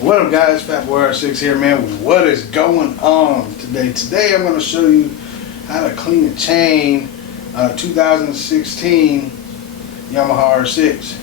What up, guys? Fat Boy R6 here, man. What is going on today? Today I'm going to show you how to clean a chain on a 2016 Yamaha R6.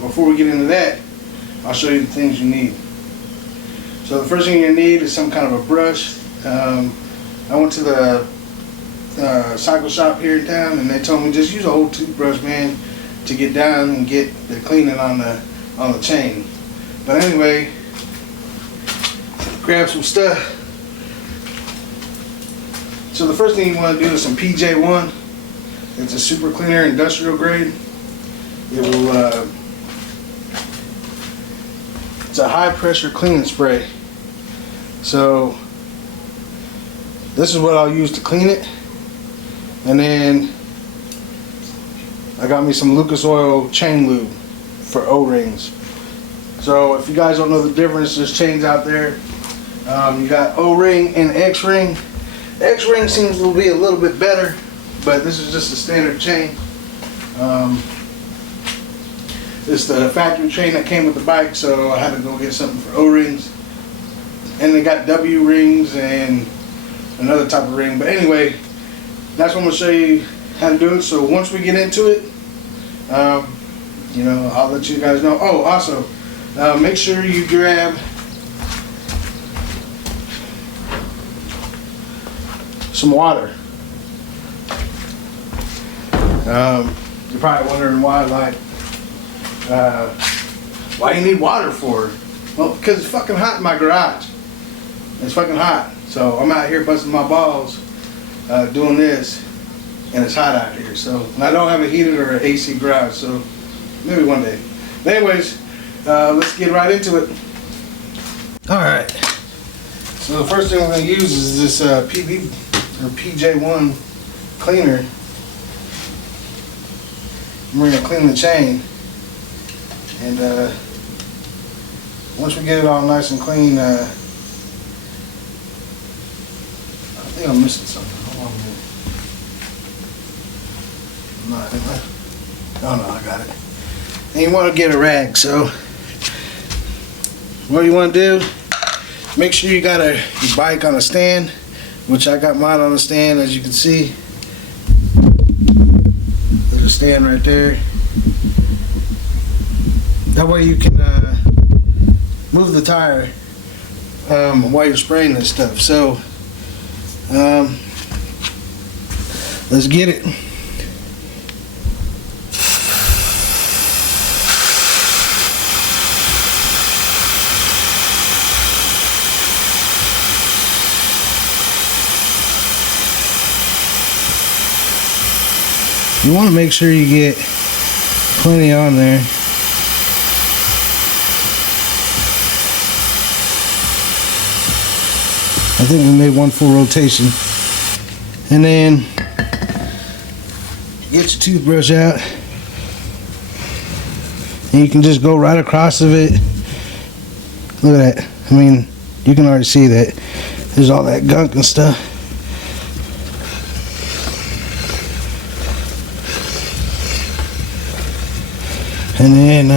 Before we get into that, I'll show you the things you need. So the first thing you need is some kind of a brush. I went to the cycle shop here in town, and they told me just use an old toothbrush, man, to get down and get the cleaning on the chain. But anyway, grab some stuff. So the first thing you want to do is some PJ1. It's a super cleaner, industrial grade. It will it's a high pressure cleaning spray. So this is what I'll use to clean it. And then I got me some Lucas Oil chain lube for O-rings. So if you guys don't know the difference, there's chains out there. You got O-ring and X-ring. X-ring seems to be a little bit better, but this is just a standard chain. It's the factory chain that came with the bike, so I had to go get something for O-rings. And they got W rings and another type of ring. But anyway, that's what I'm going to show you how to do it. So once we get into it, you know, I'll let you guys know. Oh, also, make sure you grab some water. You're probably wondering why you need water for? Well, because it's fucking hot in my garage. It's fucking hot. So I'm out here busting my balls doing this, and it's hot out here. So, and I don't have a heated or an AC garage, so maybe one day. But anyways, let's get right into it. Alright. So the first thing we're going to use is this PV or PJ1 cleaner. We're going to clean the chain. And once we get it all nice and clean, I think I'm missing something. Hold on a minute. No, I got it. And you want to get a rag. So what you want to do, make sure you got your bike on a stand, which I got mine on a stand, as you can see. There's a stand right there. That way you can move the tire while you're spraying this stuff. So let's get it. You want to make sure you get plenty on there. I think we made one full rotation. And then get your toothbrush out, and you can just go right across of it. Look at that. I mean, you can already see that there's all that gunk and stuff. And then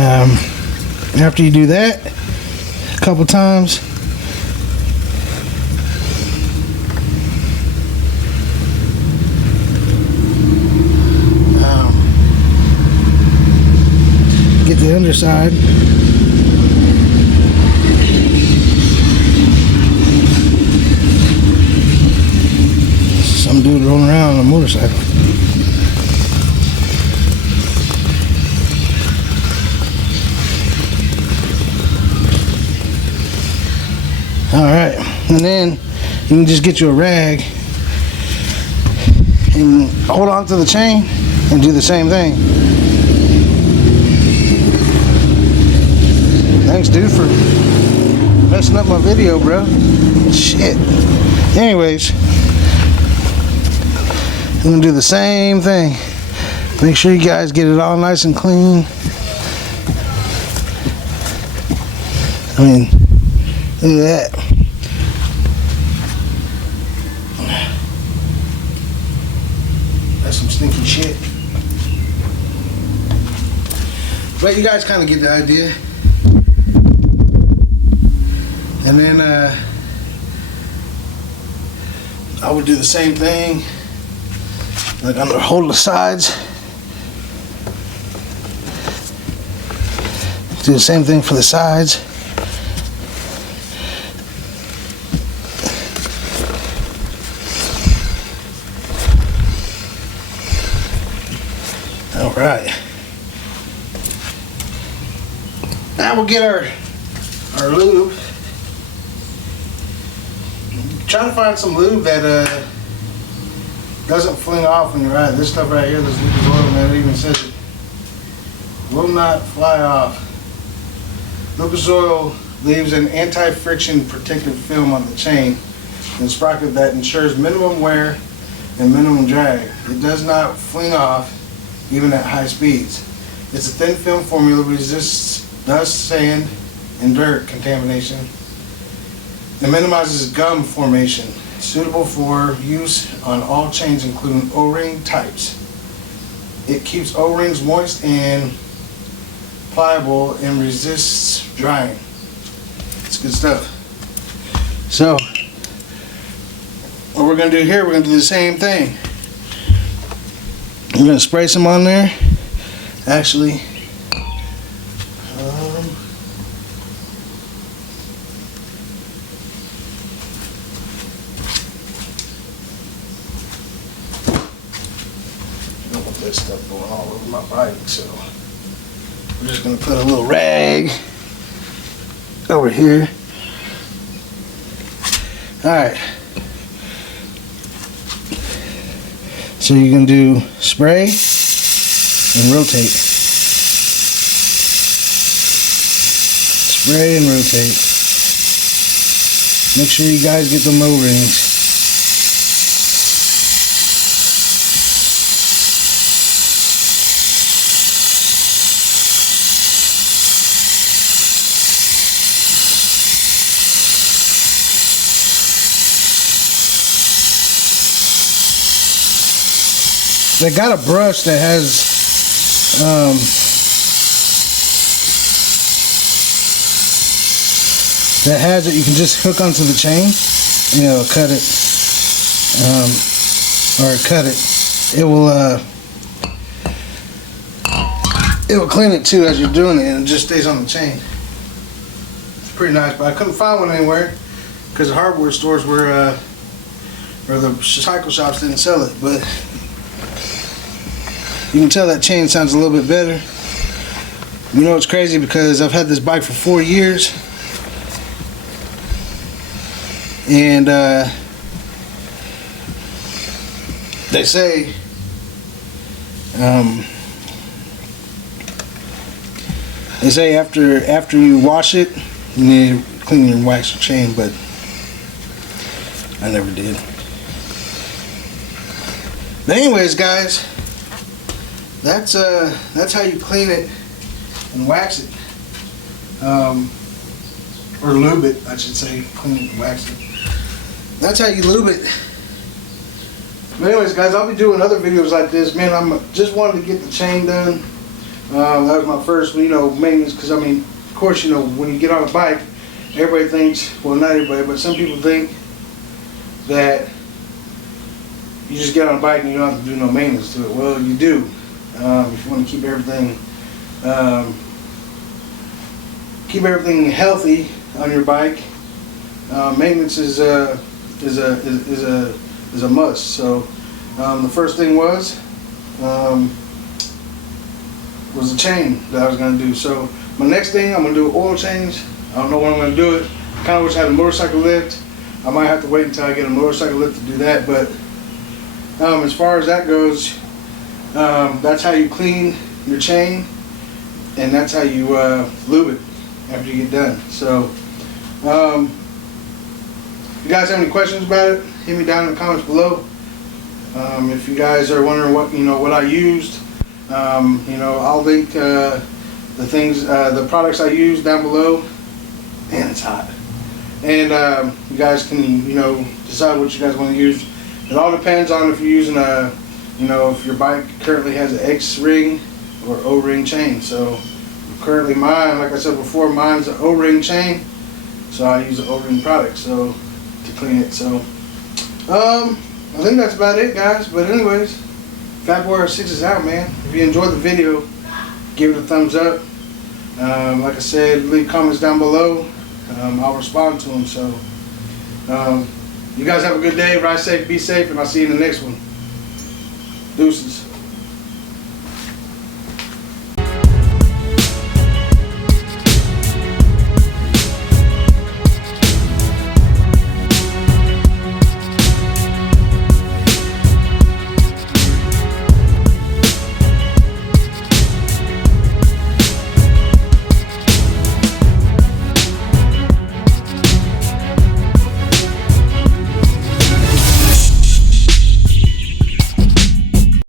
after you do that a couple times, get the underside. Some dude rolling around on a motorcycle. Alright, and then you can just get you a rag and hold on to the chain and do the same thing. Thanks, dude, for messing up my video, bro. Shit. Anyways, I'm gonna do the same thing. Make sure you guys get it all nice and clean. I mean, look at that. That's some stinky shit. But you guys kind of get the idea. And then I would do the same thing, like on the whole of the sides. Do the same thing for the sides. All right. Now we'll get our lube. Try to find some lube that doesn't fling off when you're at this stuff right here. This Lucas oil, man, it even says it will not fly off. Lucas oil leaves an anti-friction protective film on the chain and sprocket that ensures minimum wear and minimum drag. It does not fling off even at high speeds. It's a thin film formula, resists dust, sand, and dirt contamination. It minimizes gum formation, suitable for use on all chains including O-ring types. It keeps O-rings moist and pliable and resists drying. It's good stuff. So, what we're going to do here, we're going to do the same thing. I'm going to spray some on there. Actually, this stuff going all over my bike, so we're just gonna put a little rag over here. Alright, so you're gonna do spray and rotate, spray and rotate. Make sure you guys get the O-rings. They got a brush that has it you can just hook onto the chain, you know, cut it, or cut it. It will clean it too as you're doing it, and it just stays on the chain. It's pretty nice, but I couldn't find one anywhere because the hardware stores were or the cycle shops didn't sell it, but you can tell that chain sounds a little bit better. You know, it's crazy because I've had this bike for 4 years, and they say after you wash it, you need to clean and wax your chain, but I never did. But anyways, guys, that's how you clean it and wax it, or lube it, I should say. Clean it and wax it. That's how you lube it. But anyways, guys, I'll be doing other videos like this. Man, I'm just wanted to get the chain done. That was my first, maintenance. Because I mean, of course, when you get on a bike, everybody thinks, well, not everybody, but some people think that you just get on a bike and you don't have to do no maintenance to it. Well, you do. If you want to keep everything healthy on your bike, maintenance is a must. So the first thing was the chain that I was going to do. So my next thing, I'm going to do an oil change. I don't know when I'm going to do it. I kind of wish I had a motorcycle lift. I might have to wait until I get a motorcycle lift to do that, but as far as that goes, that's how you clean your chain, and that's how you lube it after you get done. So if you guys have any questions about it, hit me down in the comments below. If you guys are wondering what I used, I'll link the products I use down below. Man, it's hot. And you guys can decide what you guys want to use. It all depends on if you're using if your bike currently has an X ring or O-ring chain. So currently mine, like I said before, mine's an O-ring chain, so I use an O-ring product to clean it. So I think that's about it, guys. But anyways, Fat Boy 6 is out, man. If you enjoyed the video, give it a thumbs up. Like I said, leave comments down below. I'll respond to them. So you guys have a good day. Ride safe, be safe, and I'll see you in the next one. Deuces.